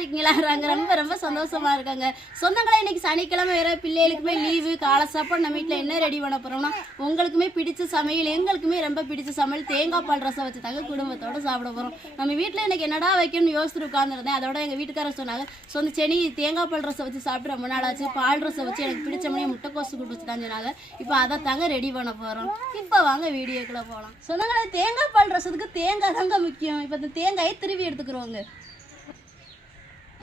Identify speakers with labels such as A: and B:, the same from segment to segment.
A: இருக்கீங்களாங்கிறாங்க ரொம்ப ரொம்ப சந்தோஷமா இருக்காங்க சொந்தங்களை இன்னைக்கு சனிக்கிழமை வேற பிள்ளைகளுக்குமே லீவு காலை சாப்பாடு நம்ம வீட்டில் என்ன ரெடி பண்ண போறோம்னா உங்களுக்குமே பிடிச்ச சமையல் எங்களுக்குமே ரொம்ப பிடிச்ச சமையல் தேங்காய் பால் ரசம் வச்சு தாங்க குடும்பத்தோட சாப்பிட போறோம் நம்ம வீட்டில் இன்னைக்கு என்னடா வைக்கணும்னு யோசிச்சு உட்காந்துருந்தேன் அதோட எங்க வீட்டுக்காரர் சொன்னாங்க சொந்த செனி தேங்காய் பால் ரசம் வச்சு சாப்பிட்டு ரொம்ப நாள் ஆச்சு பால் ரசம் வச்சு எனக்கு பிடிச்ச மணியை முட்டைக்கோசு கூட்டு வச்சு தான் சொன்னாங்க இப்போ அதை தாங்க ரெடி பண்ண போறோம் இப்போ வாங்க வீடியோக்குள்ள போகலாம் சொந்தங்களை தேங்காய் பால் ரசத்துக்கு தேங்காய் தாங்க முக்கியம் இப்போ இந்த தேங்காயை திருவி எடுத்துக்கிறோங்க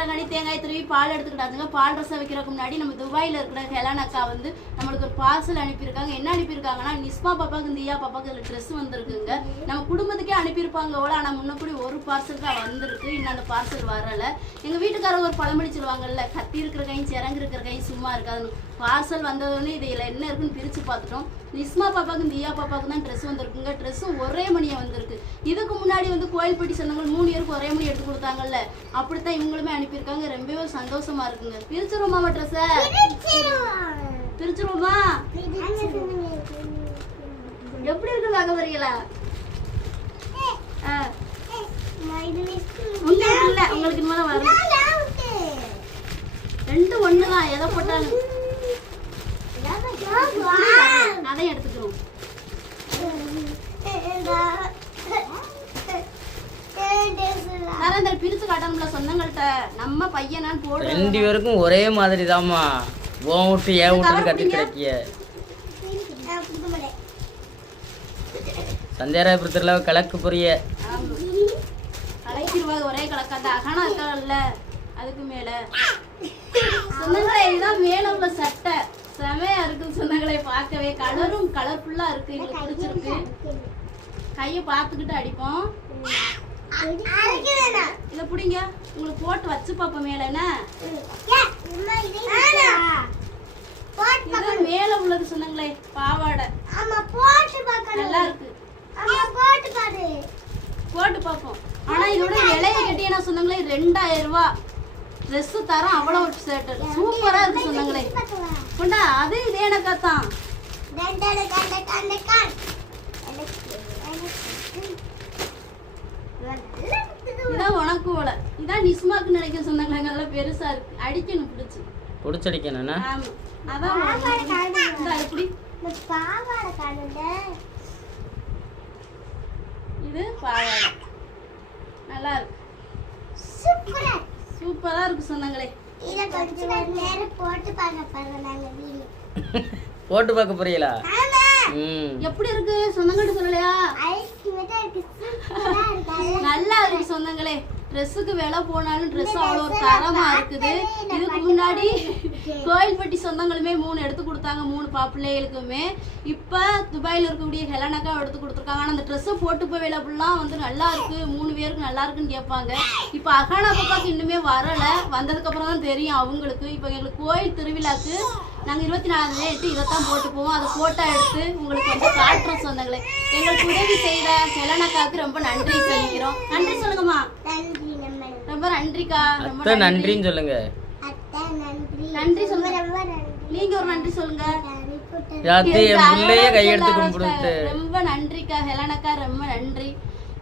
A: சக்கரங்கனி தேங்காய் திருவி பால் எடுத்துக்கிட்டாச்சுங்க பால் ரசம் வைக்கிறதுக்கு முன்னாடி நம்ம துபாயில் இருக்கிற ஹெலானக்கா வந்து நம்மளுக்கு ஒரு பார்சல் அனுப்பியிருக்காங்க என்ன அனுப்பியிருக்காங்கன்னா நிஸ்மா பாப்பாவுக்கு தியா பாப்பாவுக்கு இதில் ட்ரெஸ் வந்திருக்குங்க நம்ம குடும்பத்துக்கே அனுப்பியிருப்பாங்க அவ்வளோ ஆனால் முன்னக்கூடி ஒரு பார்சல் தான் வந்திருக்கு இன்னும் அந்த பார்சல் வரலை எங்கள் வீட்டுக்காரங்க ஒரு பழமொழி சொல்லுவாங்கல்ல கத்தி இருக்கிற கையும் சிறங்கு இருக்கிற கையும் சும்மா இருக்காதுன்னு பார்சல் வந்ததுன்னு இதில் என்ன இருக்குன்னு பிரித்து பார்த்துட்டோம் இஸ்மா பாப்பாவுக்கு தியா பாப்பாவுக்கு தான் ட்ரெஸ் வந்திருக்குங்க ட்ரெஸ்ஸு ஒரே மணியாக வந்திருக்கு இதுக்கு முன்னாடி வந்து கோயில்பட்டி சொந்தங்கள் மூணு பேருக்கு ஒரே மணி எடுத்து கொடுத்தாங்கல்ல அப்படித்தான் இவங்களுமே அனுப்பியிருக்காங்க ரொம்பவே சந்தோஷமா இருக்குங்க பிரிச்சிருவோமா ட்ரெஸ்ஸை பிரிச்சிருவோமா எப்படி இருக்கு வாங்க வரீங்களா உங்களுக்கு உங்களுக்கு இன்னும் வரணும் ரெண்டு ஒன்று தான் எதை போட்டாலும் பிரித்து நம்ம
B: ரெண்டு பேருக்கும் ஒரே மாதிரி தாம்மா விட்டு ஏன் விட்டு கட்டி கிடைக்கிய சந்தேராபுரத்தில் கலக்கு புரிய
A: ஒரே கலக்கா தான் அதுக்கு மேலே மேலே உள்ள சட்டை செமையா இருக்குன்னு சொன்னாங்களே பார்க்கவே கலரும் கலர்ஃபுல்லா இருக்கு எங்களுக்கு பிடிச்சிருக்கு கையை பார்த்துக்கிட்டு அடிப்போம் இதை பிடிங்க உங்களுக்கு போட்டு வச்சு பார்ப்போம் மேல என்ன மேல உள்ளது சொன்னாங்களே பாவாடை நல்லா இருக்கு போட்டு பார்ப்போம் ஆனா இதோட இலைய கட்டி என்ன சொன்னாங்களே ரெண்டாயிரம் ரூபாய் ட்ரெஸ் தரோம் அவ்வளோ ஷர்ட் சூப்பரா இருக்கு சொன்னாங்களே கொண்டா அது இதே எனக்கு தான் உனக்கு இதான் நினைக்க பெருசா இருக்கு அடிக்கணும் பிடிச்சி இது நல்லா இருக்கு சூப்பரா இருக்கு சொன்னாங்களே
C: போட்டு பார்க்க போறோம்
B: போட்டு பார்க்க போறீங்களா
A: எப்படி இருக்கு சொந்தங்கட்டு சொல்லலையா நல்லா இருக்கு சொந்தங்களே ட்ரெஸ்ஸுக்கு விலை போனாலும் ட்ரெஸ் அவ்வளோ தரமா இருக்குது இதுக்கு முன்னாடி கோயில்பட்டி சொந்தங்களுமே மூணு எடுத்து கொடுத்தாங்க மூணு பாப்பிள்ளைகளுக்குமே இப்போ துபாயில் இருக்கக்கூடிய ஹெலனக்கா எடுத்து கொடுத்துருக்காங்க ஆனால் அந்த ட்ரெஸ்ஸை போட்டு போய் அப்படிலாம் வந்து நல்லா இருக்கு மூணு பேருக்கு நல்லா இருக்குன்னு கேட்பாங்க இப்போ அகானா பக்காக்கு இன்னுமே வரலை அப்புறம் தான் தெரியும் அவங்களுக்கு இப்போ எங்களுக்கு கோயில் திருவிழாக்கு நாங்கள் இருபத்தி நாலு எட்டு இதைத்தான் போட்டு போவோம் அதை போட்டா எடுத்து உங்களுக்கு வந்து காட்டுறோம் சொந்தங்களே எங்களுக்கு உதவி செய்த ஹெலனாக்காவுக்கு ரொம்ப நன்றி சொல்லிக்கிறோம் நன்றி சொல்லுங்கம்மா ரொம்ப நன்றிக்கா
B: ரொம்ப நன்றின்னு சொல்லுங்க
A: நன்றி சொல்லுங்க நீங்க ஒரு நன்றி சொல்லுங்க ரொம்ப நன்றிக்கா ஹெலனக்கா ரொம்ப நன்றி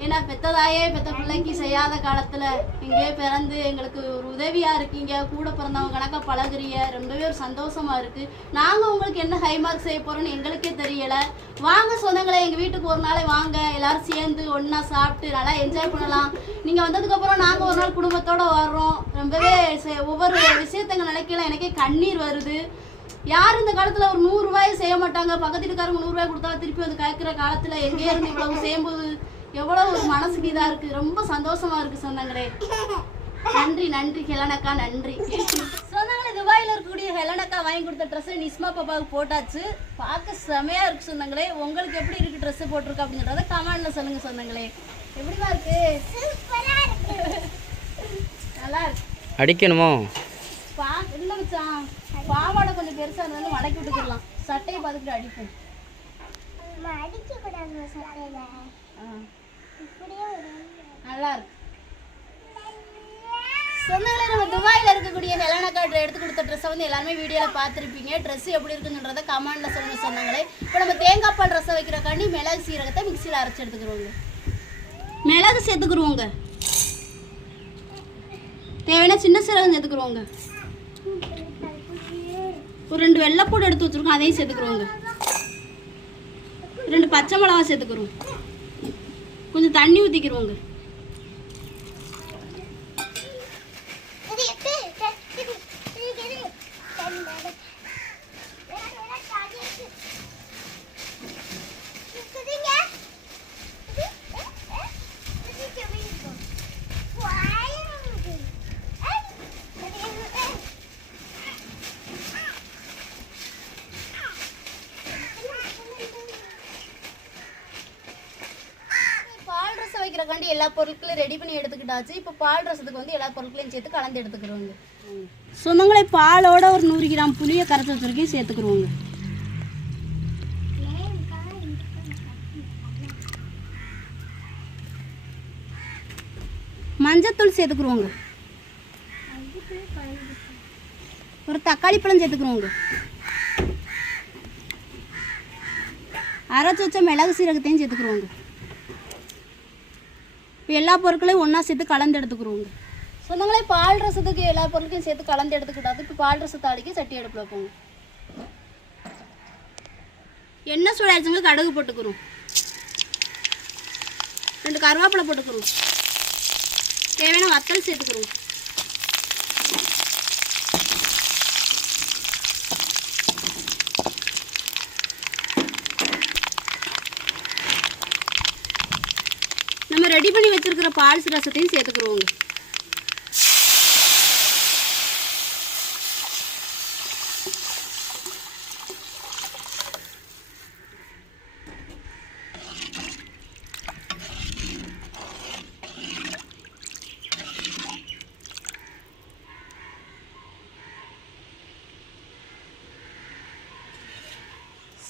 A: ஏன்னா பெத்ததாயே பெத்த பிள்ளைக்கு செய்யாத காலத்துல இங்கே பிறந்து எங்களுக்கு ஒரு உதவியா இருக்கீங்க கூட பிறந்தவங்க கணக்க பழகுறீங்க ரொம்பவே ஒரு சந்தோஷமா இருக்கு நாங்க உங்களுக்கு என்ன ஹைமார்க் செய்ய போறோம்னு எங்களுக்கே தெரியல வாங்க சொந்தங்களே எங்க வீட்டுக்கு ஒரு நாளை வாங்க எல்லாரும் சேர்ந்து ஒன்னா சாப்பிட்டு நல்லா என்ஜாய் பண்ணலாம் நீங்க வந்ததுக்கு அப்புறம் நாங்க ஒரு நாள் குடும்பத்தோட வர்றோம் ரொம்பவே ஒவ்வொரு விஷயத்தங்க நினைக்கல எனக்கே கண்ணீர் வருது யார் இந்த காலத்துல ஒரு நூறு ரூபாய் செய்ய மாட்டாங்க பக்கத்து வீட்டுக்காரங்க நூறு ரூபாய் கொடுத்தா திருப்பி வந்து கேட்கிற காலத்துல எங்கே இருந்து இவ்வளவு செய்யும்போது எவ்வளோ ஒரு மனசுக்கு இதாக இருக்குது ரொம்ப சந்தோஷமாக இருக்குது சொன்னங்களே நன்றி நன்றி ஹெலனக்கா நன்றி சொந்தங்களே துபாயில் இருக்கக்கூடிய ஹெலனக்கா வாங்கி கொடுத்த ட்ரெஸ்ஸை நிஸ்மா பாப்பாவுக்கு போட்டாச்சு பார்க்க செமையா இருக்குது சொன்னங்களே உங்களுக்கு எப்படி இருக்குது ட்ரெஸ்ஸு போட்டிருக்கு அப்படிங்கிறத கமெண்ட்ல சொல்லுங்கள் சொன்னங்களே எப்படிமா இருக்கு
B: நல்லா இருக்கு அடிக்கணுமோ
A: பா இல்லை மச்சான் பாவாடை கொஞ்சம் பெருசாக இருந்தாலும் மடக்கி விட்டுக்கலாம் சட்டையை பார்த்துக்கிட்டு அடிப்போம் அடிக்க கூடாது சட்டையில ஆ நல்லா இருக்கு சொந்தங்களே நம்ம துபாயில் இருக்கக்கூடிய ஹெலனா எடுத்து கொடுத்த ட்ரெஸ்ஸை வந்து எல்லாருமே வீடியோவில் பார்த்துருப்பீங்க ட்ரெஸ் எப்படி இருக்குன்றதை கமாண்டில் சொல்லுங்க சொன்னாங்களே இப்போ நம்ம தேங்காய் பால் ரசம் வைக்கிறக்காண்டி மிளகு சீரகத்தை மிக்சியில் அரைச்சி எடுத்துக்கிறோங்க மிளகு சேர்த்துக்குருவோங்க தேவையான சின்ன சீரகம் சேர்த்துக்குருவோங்க ஒரு ரெண்டு வெள்ளைப்பூடு எடுத்து வச்சுருக்கோம் அதையும் சேர்த்துக்குருவோங்க ரெண்டு பச்சை மிளகா சேர்த்துக்குருவோம் கொஞ்சம் தண்ணி ஊற்றிக்கிறோங்க பால்காண்டி எல்லா பொருட்களையும் ரெடி பண்ணி எடுத்துக்கிட்டாச்சு இப்போ பால் ரசத்துக்கு வந்து எல்லா பொருட்களையும் சேர்த்து கலந்து எடுத்துக்கிறோங்க சொந்தங்களை பாலோட ஒரு நூறு கிராம் புளியை கரைச்சி வச்சுருக்கையும் சேர்த்துக்கிறோங்க மஞ்சத்தூள் சேர்த்துக்குருவோங்க ஒரு தக்காளி பழம் சேர்த்துக்குருவோங்க அரைச்சி வச்ச மிளகு சீரகத்தையும் சேர்த்துக்குருவோங்க எல்லா பொருட்களையும் ஒன்றா சேர்த்து கலந்து எடுத்துக்கிறோங்க சொந்தங்களே பால் ரசத்துக்கு எல்லா பொருட்களையும் சேர்த்து கலந்து எடுத்துக்கிட்டாது இப்போ பால் ரச தாளிக்கு சட்டி அடுப்பில் போங்க எண்ணெய் சூடாச்சுங்க கடுகு போட்டுக்கிறோம் ரெண்டு கருவேப்பிலை போட்டுக்கிறோம் தேவையான வத்தல் சேர்த்துக்கிறோம் ரெடி பண்ணி வச்சிருக்கிற பால்ஸ் ரசத்தையும் சேர்த்துக்கிறோங்க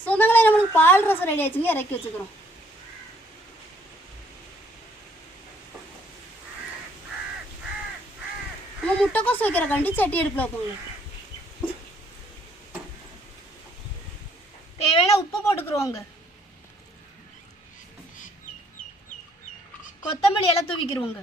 A: சொந்தங்களே நம்மளுக்கு பால் ரசம் ரெடி ஆச்சுங்க இறக்கி வச்சுக்கிறோம் சீக்கிர கண்டி சட்டி எடுப்பில் வைப்போங்க தேவையான உப்பு போட்டுக்குருவோங்க கொத்தமல்லி எல்லாம் தூவிக்கிறோங்க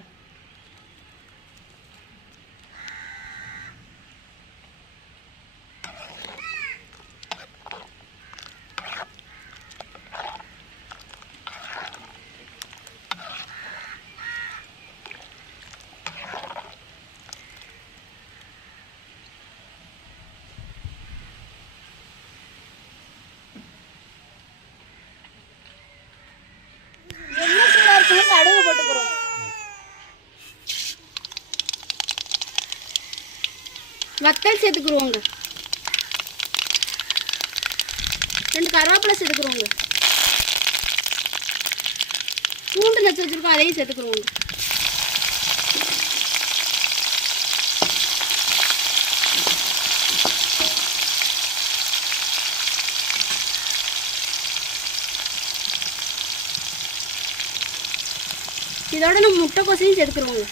A: தக்காளி சேர்த்துக்குருவோங்க ரெண்டு கருவேப்பிலை சேர்த்துக்குருவோங்க பூண்டு நச்சு வச்சுருக்கோம் அதையும் சேர்த்துக்குருவோங்க இதோட நம்ம முட்டைக்கோசையும் சேர்த்துக்குருவோங்க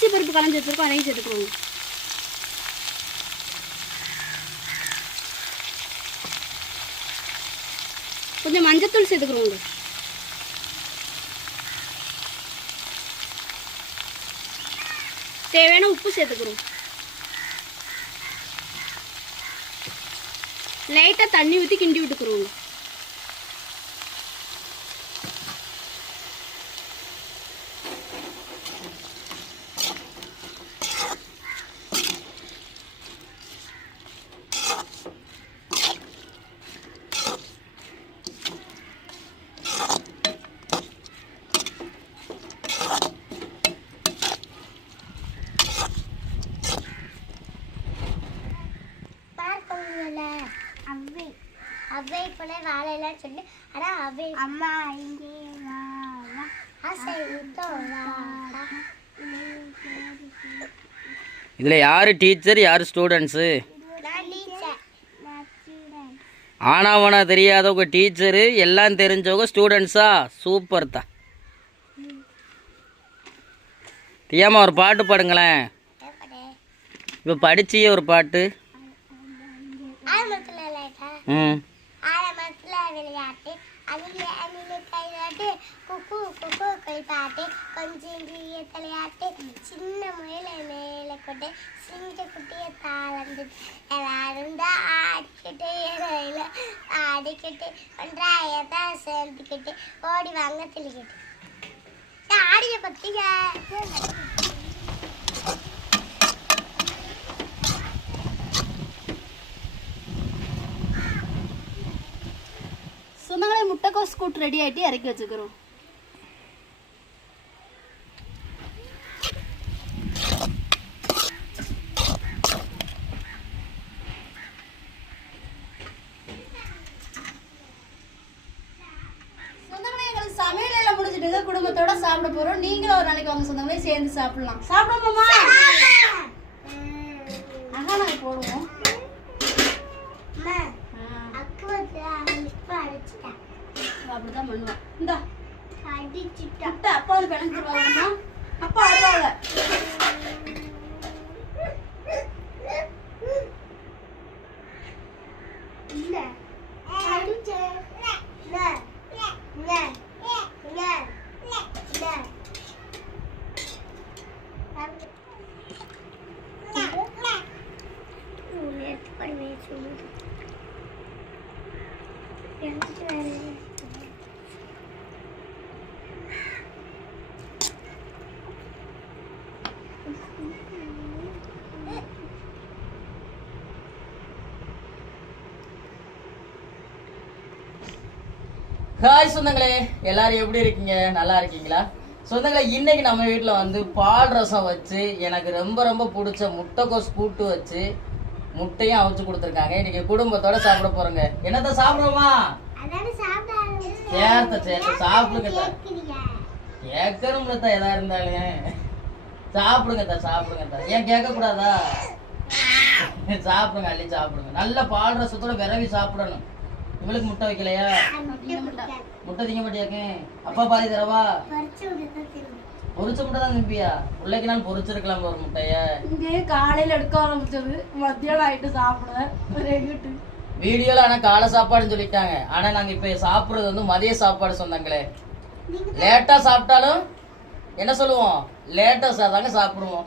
A: பாசி பருப்பு கலந்து வச்சுருக்கோம் அதையும் சேர்த்துக்கோங்க கொஞ்சம் மஞ்சத்தூள் சேர்த்துக்கிறோங்க தேவையான உப்பு சேர்த்துக்கிறோம் லைட்டாக தண்ணி ஊற்றி கிண்டி விட்டுக்கிறோங்க
B: அவை போல வாழைலாம் சொல்லி ஆனா அவை அம்மா இங்கே ஆசை இதில் யார் டீச்சர் யார் ஸ்டூடெண்ட்ஸு ஆனாவனா தெரியாதவங்க டீச்சரு எல்லாம் தெரிஞ்சவங்க ஸ்டூடெண்ட்ஸா சூப்பர் தான் தெரியாம ஒரு பாட்டு பாடுங்களேன் இப்போ படிச்சியே ஒரு பாட்டு ம் விளையாட்டு அணிலே அணிலே கையாட்டு குக்கு குக்கு கைப்பாட்டு கொஞ்சம் கிளிய தலையாட்டு சின்ன முயல மேல கொண்டு சிஞ்ச குட்டிய தாளந்து எல்லாரும் தான் ஆடிக்கிட்டு
A: இடையில ஆடிக்கிட்டு ஒன்றாய தான் சேர்ந்துக்கிட்டு ஓடி வாங்க தெளிக்கிட்டு ஆடிய பத்திரிக்கை സ്വന്തങ്ങളെ മുട്ടക്കോസ് കൂട്ട് റെഡിയായിട്ട് ഇറക്കി വെച്ചേക്കറും முடிச்சுட்டு குடும்பத்தோட சாப்பிட போறோம் நீங்களும் ஒரு நாளைக்கு அவங்க சொந்தங்களே சேர்ந்து சாப்பிடலாம் சாப்பிடுவோமா அதான் நாங்கள் போடுவோம் ஹாய் சொந்தங்களே எல்லாரும் எப்படி இருக்கீங்க நல்லா இருக்கீங்களா சொந்தங்களே இன்னைக்கு நம்ம வீட்டில் வந்து பால் ரசம் வச்சு எனக்கு ரொம்ப ரொம்ப பிடிச்ச முட்டைக்கோஸ் கூட்டு வச்சு முட்டையும் அவிச்சு கொடுத்துருக்காங்க இன்னைக்கு குடும்பத்தோட சாப்பிட போறோங்க என்னத்த சாப்பிடுவோமா சேர்த்த சேர்த்த சாப்பிடுங்க கேட்கணும்ல தான் எதா இருந்தாலும் சாப்பிடுங்க தான் சாப்பிடுங்க தான் ஏன் கேட்கக்கூடாதா சாப்பிடுங்க அள்ளி சாப்பிடுங்க நல்ல பால் ரசத்தோட விரவி சாப்பிடணும் இவளுக்கு முட்டை வைக்கலையா முட்டை திங்க மாட்டியாக்கு அப்பா பாதி தரவா பொரிச்ச முட்டை தான் திம்பியா உள்ளக்கு நான் பொரிச்சிருக்கலாம் ஒரு முட்டைய இங்கே காலையில எடுக்க ஆரம்பிச்சது மத்தியானம் ஆயிட்டு சாப்பிடுவேன் வீடியோல ஆனா காலை சாப்பாடுன்னு சொல்லிட்டாங்க ஆனா நாங்க இப்ப சாப்பிடுறது வந்து மதிய சாப்பாடு சொன்னாங்களே லேட்டா சாப்பிட்டாலும் என்ன சொல்லுவோம் லேட்டா சார் தாங்க சாப்பிடுவோம்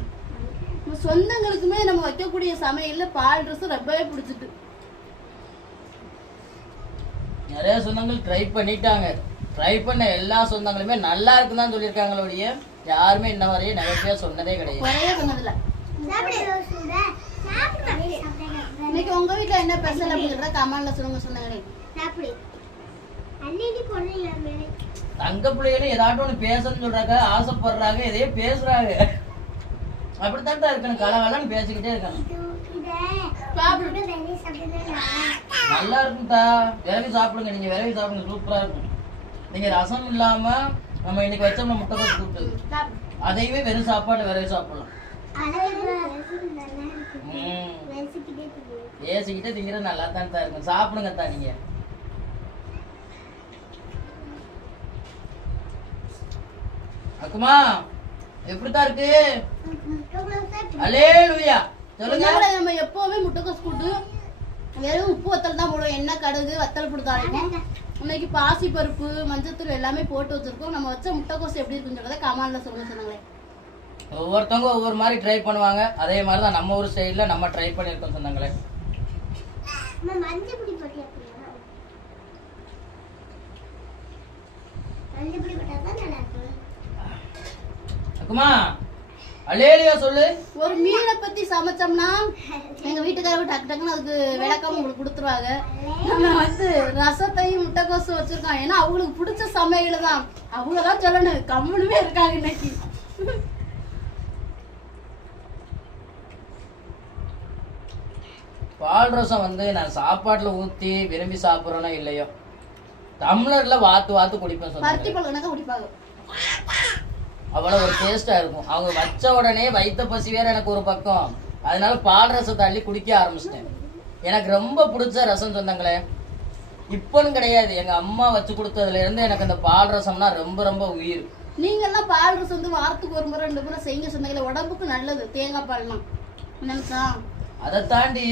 A: சொந்தங்களுக்குமே நம்ம வைக்கக்கூடிய சமையல்ல பால் ரசம் ரொம்பவே பிடிச்சிட்டு நிறைய சொந்தங்கள் ட்ரை பண்ணிட்டாங்க ட்ரை பண்ண எல்லா சொந்தங்களுமே நல்லா இருக்குன்னு தான் சொல்லியிருக்காங்களோடைய யாருமே இன்ன வரையும் நிறைய சொன்னதே கிடையாது இன்னைக்கு உங்க வீட்டுல என்ன ஸ்பெஷல் அப்படின்றத கமெண்ட்ல சொல்லுங்க சொந்தங்களே தங்க பிள்ளைகளும் ஏதாட்டும் ஒன்று பேசணும்னு சொல்றாங்க ஆசைப்படுறாங்க இதையே பேசுறாங்க அப்படித்தான் தான் இருக்கணும் கலகலன்னு பேசிக்கிட்டே இருக்கணும் நல்லா இருக்கும்டா விரவி சாப்பிடுங்க நீங்க விரவி சாப்பிடுங்க சூப்பரா இருக்கும் நீங்க ரசம் இல்லாம நம்ம இன்னைக்கு வச்சோம்னா முட்டை தான் கூப்பிட்டு அதையுமே வெறும் சாப்பாடு விரவி சாப்பிடலாம் பேசிக்கிட்டே திங்கிற நல்லா தான் தான் இருக்கும் சாப்பிடுங்க தான் நீங்க அக்குமா எப்படிதான் இருக்கு அலேலுயா சொல்லுங்க நம்ம எப்பவுமே முட்டைக்கோஸ் கூட்டு உப்பு வத்தல் தான் போடுவோம் எண்ணெய் கடுகு வத்தல் கொடுத்தாலும் இன்னைக்கு பாசி பருப்பு மஞ்சத்தூள் எல்லாமே போட்டு வச்சிருக்கோம் நம்ம வச்ச முட்டைக்கோஸ் எப்படி இருக்குன்னு சொல்றத கமான்ல சொல்ல ஒவ்வொருத்தவங்க ஒவ்வொரு மாதிரி ட்ரை பண்ணுவாங்க அதே மாதிரி தான் நம்ம ஊர் சைடில் நம்ம ட்ரை பண்ணியிருக்கோம் சொன்னாங்களே மஞ்சள் பொடி போட்டியா குமா அலேலியா சொல்லு ஒரு மீனை பத்தி சமைச்சோம்னா எங்க வீட்டுக்காரங்க டக்கு டக்குன்னு அதுக்கு விளக்கம் உங்களுக்கு கொடுத்துருவாங்க நம்ம வந்து ரசத்தையும் முட்டைக்கோசும் வச்சிருக்கோம் ஏன்னா அவங்களுக்கு பிடிச்ச சமையல் தான் அவங்க சொல்லணும் கம்முனுமே இருக்காங்க இன்னைக்கு பால் ரசம் வந்து நான் சாப்பாட்டுல ஊத்தி விரும்பி சாப்பிட்றேனோ இல்லையோ தமிழர்ல வாத்து வாத்து குடிப்பேன் பருத்தி பால் கணக்காக குடிப்பாங்க அவ்வளோ ஒரு டேஸ்ட்டாக இருக்கும் அவங்க வச்ச உடனே வைத்த பசி வேறு எனக்கு ஒரு பக்கம் அதனால பால் ரசம் தள்ளி குடிக்க ஆரம்பிச்சிட்டேன் எனக்கு ரொம்ப பிடிச்ச ரசம் சொன்னாங்களே இப்போன்னு கிடையாது எங்கள் அம்மா வச்சு கொடுத்ததுலேருந்து எனக்கு அந்த பால் ரசம்னா ரொம்ப ரொம்ப உயிர் நீங்கள்லாம் பால் ரசம் வந்து வாரத்துக்கு ஒரு முறை ரெண்டு முறை செய்ய சொன்னீங்களே உடம்புக்கு நல்லது தேங்காய் பால்லாம் அதை தாண்டி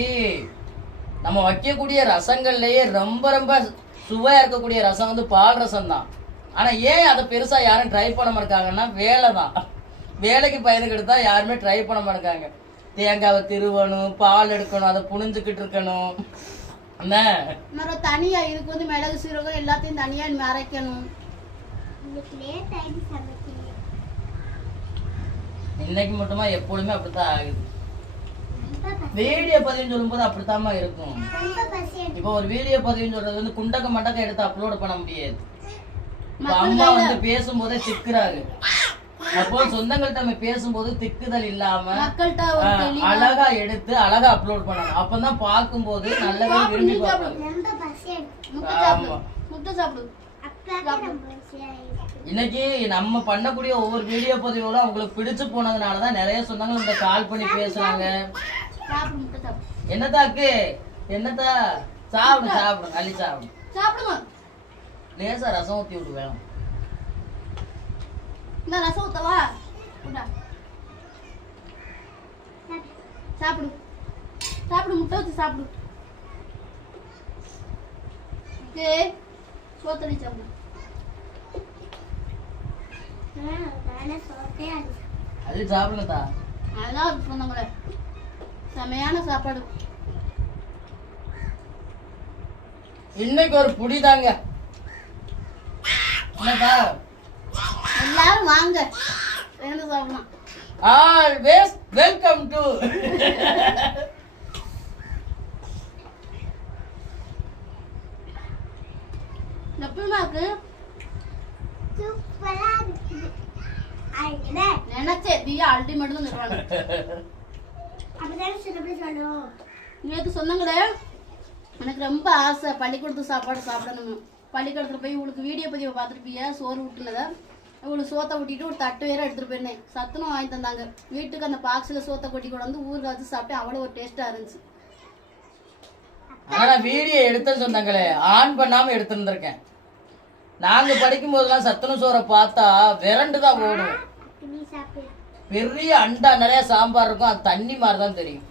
A: நம்ம வைக்கக்கூடிய ரசங்கள்லேயே ரொம்ப ரொம்ப சுவையாக இருக்கக்கூடிய ரசம் வந்து பால் ரசம் தான் ஆனா ஏன் அதை பெருசா யாரும் ட்ரை பண்ண மாட்டாங்கன்னா வேலை தான் வேலைக்கு பயந்துக்கிட்டு எடுத்தா யாருமே ட்ரை பண்ண மாட்டாங்க தேங்காவை திருவணும் பால் எடுக்கணும் அதை புனிஞ்சுக்கிட்டு இருக்கணும் தனியா இதுக்கு வந்து மிளகு சீரகம் எல்லாத்தையும் தனியா அரைக்கணும் இன்னைக்கு மட்டுமா எப்பொழுதுமே அப்படித்தான் ஆகுது வீடியோ பதிவுன்னு சொல்லும்போது அப்படித்தாமா இருக்கும் இப்போ ஒரு வீடியோ பதிவுன்னு சொல்றது வந்து குண்டக்க மண்டக்க எடுத்து அப்லோட் பண்ண முடியாது அம்மா வந்து பேசும்போதே திக்குறாரு அப்போ சொந்தங்கள்ட்ட நம்ம பேசும்போது திக்குதல் இல்லாம அழகா எடுத்து அழகா அப்லோட் பண்ணாங்க அப்பதான் பார்க்கும்போது நல்லதா விரும்பி இன்னைக்கு நம்ம பண்ணக்கூடிய ஒவ்வொரு வீடியோ பதிவுகளும் அவங்களுக்கு பிடிச்சு போனதுனாலதான் நிறைய சொந்தங்கள் இந்த கால் பண்ணி பேசுறாங்க என்னதாக்கு என்னதா சாப்பிடு சாப்பிடுங்க அள்ளி சாப்பிடுங்க லேசாக ரசம் ஊற்றி வேணும் இந்த ரசம் ஊத்தவா கூட்டா சாப்பிடு சாப்பிடு முட்டை ஊற்றி சாப்பிடு சோத்தடி சாப்பிடு அது சாப்பிடலதா அதெல்லாம் இப்போ செமையான சாப்பாடு இன்னைக்கு ஒரு புடிதாங்க எல்லாரும் வாங்க ஆல்வேஸ் வெல்கம் டு எப்படிமா இருக்கு சூப்பரா இருக்குது நினைச்சே தியா அல்டிமேட் தான் சொல்றாங்க அப்பதான் சில பேர் சொல்லுவோம் எனக்கு சொன்னங்களே எனக்கு ரொம்ப ஆசை பள்ளிக்கூடத்து சாப்பாடு சாப்பிடணும் பள்ளிக்கூடத்தில் போய் உங்களுக்கு வீடியோ பதிவை பார்த்துருப்பீங்க சோறு விட்டுலத இவங்களுக்கு சோத்தை ஊட்டிட்டு ஒரு தட்டு வேற எடுத்துகிட்டு போயிருந்தேன் சத்துணம் வாங்கி தந்தாங்க வீட்டுக்கு அந்த பாக்ஸில் சோத்தை கொட்டி கொண்டு வந்து ஊருக்கு வச்சு சாப்பிட்டு அவ்வளோ ஒரு டேஸ்ட்டாக இருந்துச்சு ஆனால் வீடியோ எடுத்து சொன்னாங்களே ஆன் பண்ணாமல் எடுத்துருந்துருக்கேன் நாங்கள் படிக்கும் போதெல்லாம் சத்துணவு சோறை பார்த்தா விரண்டு தான் ஓடும் பெரிய அண்டா நிறைய சாம்பார் இருக்கும் அது தண்ணி மாதிரி தான் தெரியும்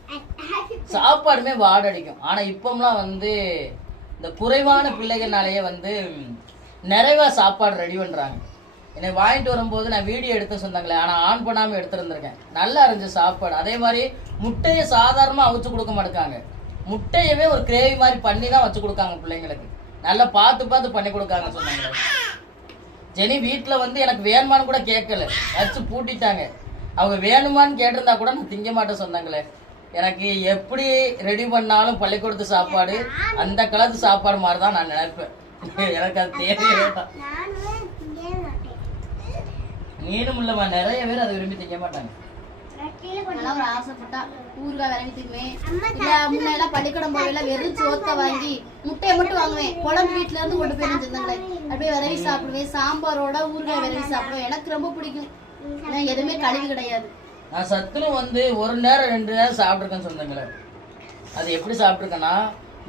A: சாப்பாடுமே வாடடிக்கும் ஆனால் இப்போம்லாம் வந்து இந்த குறைவான பிள்ளைகள்னாலேயே வந்து நிறைவாக சாப்பாடு ரெடி பண்ணுறாங்க என்னை வாங்கிட்டு வரும்போது நான் வீடியோ எடுத்து சொன்னாங்களே ஆனால் ஆன் பண்ணாமல் எடுத்துருந்துருக்கேன் நல்லா இருந்துச்சு சாப்பாடு அதே மாதிரி முட்டையை சாதாரணமாக அவிச்சு கொடுக்க மாட்டாங்க முட்டையவே ஒரு கிரேவி மாதிரி பண்ணி தான் வச்சு கொடுக்காங்க பிள்ளைங்களுக்கு நல்லா பார்த்து பார்த்து பண்ணி கொடுக்காங்க சொன்னாங்க ஜெனி வீட்டில் வந்து எனக்கு வேணுமான்னு கூட கேட்கல வச்சு பூட்டிட்டாங்க அவங்க வேணுமான்னு கேட்டிருந்தா கூட நான் திங்க மாட்டேன் சொன்னாங்களே எனக்கு எப்படி ரெடி பண்ணாலும் பள்ளிக்கூடத்து சாப்பாடு அந்த காலத்து சாப்பாடு மாதிரி தான் நான் நினைப்பேன் எனக்கு அது தேவையில்லை மீனும் இல்லைம்மா நிறைய பேர் அதை விரும்பி திங்க மாட்டாங்க ஊறுகாய் முன்னெல்லாம் வெறும் வாங்கி முட்டையை மட்டும் வாங்குவேன் குழம்பு இருந்து கொண்டு போய் அப்படியே சாப்பிடுவேன் சாம்பாரோட ஊறுகாய் விரவி சாப்பிடுவேன் எனக்கு ரொம்ப பிடிக்கும் ஏன்னா எதுவுமே கழிவு கிடையாது நான் சத்துணவு வந்து ஒரு நேரம் ரெண்டு நேரம் சாப்பிட்ருக்கேன்னு சொன்னேங்களே அது எப்படி சாப்பிட்ருக்கேன்னா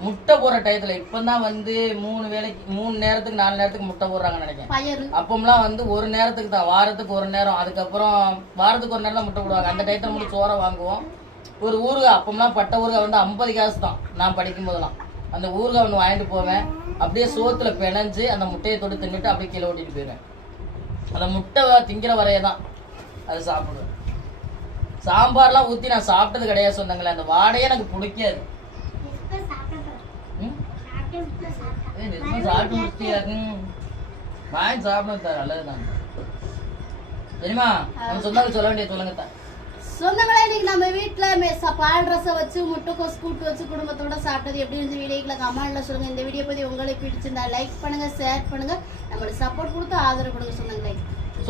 A: முட்டை போடுற டயத்தில் இப்போ தான் வந்து மூணு வேலைக்கு மூணு நேரத்துக்கு நாலு நேரத்துக்கு முட்டை போடுறாங்கன்னு நினைக்கிறேன் அப்போம்லாம் வந்து ஒரு நேரத்துக்கு தான் வாரத்துக்கு ஒரு நேரம் அதுக்கப்புறம் வாரத்துக்கு ஒரு நேரம் முட்டை போடுவாங்க அந்த டயத்தில் மட்டும் சோறை வாங்குவோம் ஒரு ஊறுகாய் அப்போம்லாம் பட்ட ஊறுகாய் வந்து ஐம்பது காசு தான் நான் படிக்கும் போதெல்லாம் அந்த ஊறுகாய் ஒன்று வாங்கிட்டு போவேன் அப்படியே சோத்துல பிணைஞ்சு அந்த முட்டையை தொட்டு தின்னுட்டு அப்படியே கீழே ஓட்டிட்டு போயிடுவேன் அந்த முட்டை திங்கிற வரையதான் தான் அது சாப்பிடுவேன் சாம்பார்லாம் ஊத்தி நான் சாப்பிட்டது கிடையாது சொந்தங்களே அந்த வாடையே எனக்கு பிடிக்காது சாப்பிட்டு முடிச்சியாரு வாங்கி சாப்பிடணும் சார் நல்லது தான் சரிம்மா நம்ம சொந்தங்கள் சொல்ல வேண்டிய சொல்லுங்க தான் சொந்தங்களே இன்னைக்கு நம்ம வீட்டில் பால் ரசம் வச்சு முட்டைக்கோஸ் கூட்டு வச்சு குடும்பத்தோட சாப்பிட்டது எப்படி இருந்து வீடியோக்குள்ள கமெண்ட்ல சொல்லுங்க இந்த வீடியோ பற்றி உங்களுக்கு பிடிச்சிருந்தா லைக் பண்ணுங்க ஷேர் பண்ணுங்க நம்மளுக்கு சப்போர்ட் கொடுத்து ஆதரவு கொடுங்க சொந்தங்களே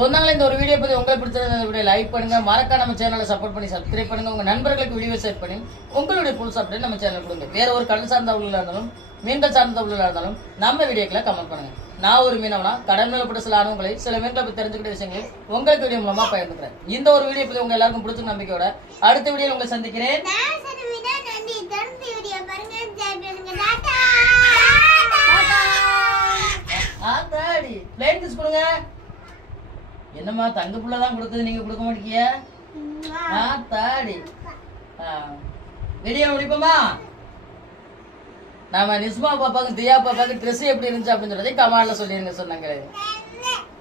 A: சொன்னாங்களே இந்த ஒரு வீடியோ பற்றி உங்களுக்கு பிடிச்ச வீடியோ லைக் பண்ணுங்க மறக்க நம்ம சேனலை சப்போர்ட் பண்ணி சப்ஸ்கிரைப் பண்ணுங்க உங்க நண்பர்களுக்கு வீடியோ ஷேர் பண்ணி உங்களுடைய புதுசு அப்படியே நம்ம சேனல் கொடுங்க வேற ஒரு கடல் சார்ந்த உள்ளா இருந்தாலும் மீன்கள் சார்ந்த உள்ளா இருந்தாலும் நம்ம வீடியோக்களை கமெண்ட் பண்ணுங்க நான் ஒரு மீனவனா கடன் மேல சில ஆணவங்களை சில மீன்களை பற்றி தெரிஞ்சுக்கிட்ட விஷயங்களை உங்களுக்கு வீடியோ மூலமா பயன்படுத்துறேன் இந்த ஒரு வீடியோ பற்றி உங்க எல்லாருக்கும் பிடிச்ச நம்பிக்கையோட அடுத்த வீடியோ உங்களை சந்திக்கிறேன் என்னம்மா தங்க புள்ள தான் கொடுக்குது நீங்க கொடுக்க மாட்டீங்க தாடி முடிப்போமா நாம நிஸ்மா பாப்பாக்கு தியா பாப்பாக்கு ட்ரெஸ் எப்படி இருந்துச்சு அப்படின்னு சொல்லி கமால சொல்லிருங்க சொன்னாங்க